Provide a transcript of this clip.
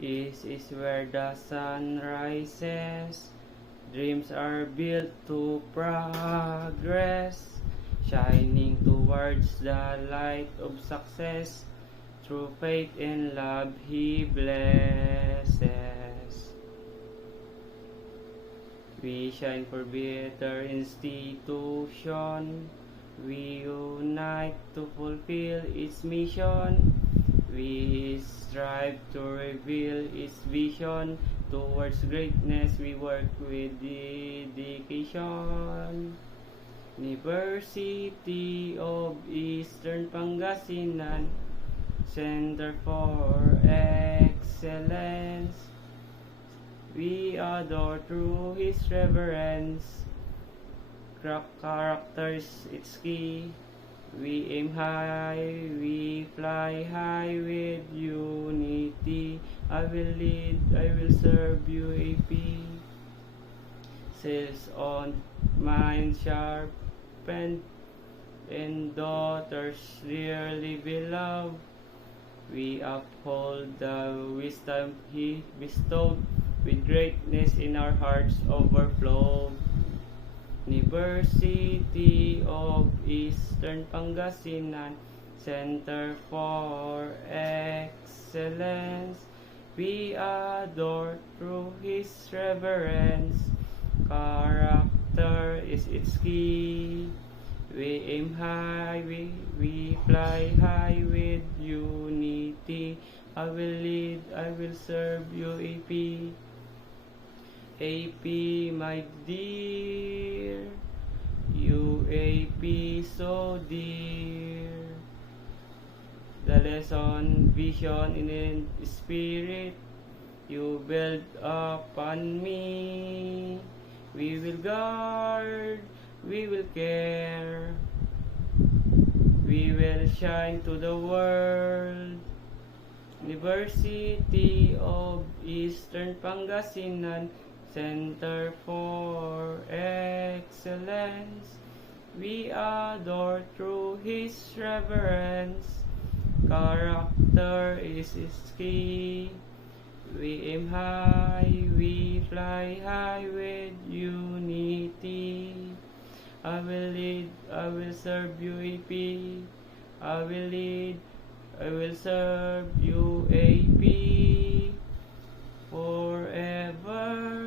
Is where the sun rises. Dreams are built to progress, shining towards the light of success. Through faith and love, He blesses. We shine for better institution. We unite to fulfill its mission. We strive to reveal its vision. Towards greatness, we work with dedication. University of Eastern Pangasinan, Center for Excellence. We adore through His reverence. Characters, its key. We aim high, we fly high with unity. I will lead, I will serve UAP. Sails on, mind sharpened, and daughters dearly beloved. We uphold the wisdom He bestowed, with greatness in our hearts overflow. University of Eastern Pangasinan, Center for Excellence. We adore through His reverence. Character is its key. We aim high, we fly high with unity. I will lead, I will serve UAP. AP, my dear, UAP so dear. The lesson, vision, in spirit you build upon me. We will guard, we will care, we will shine to the world. University of Eastern Pangasinan, Center for Excellence. We adore through His reverence. Character is His key. We aim high, we fly high with unity. I will lead, I will serve UAP. I will lead, I will serve UAP forever.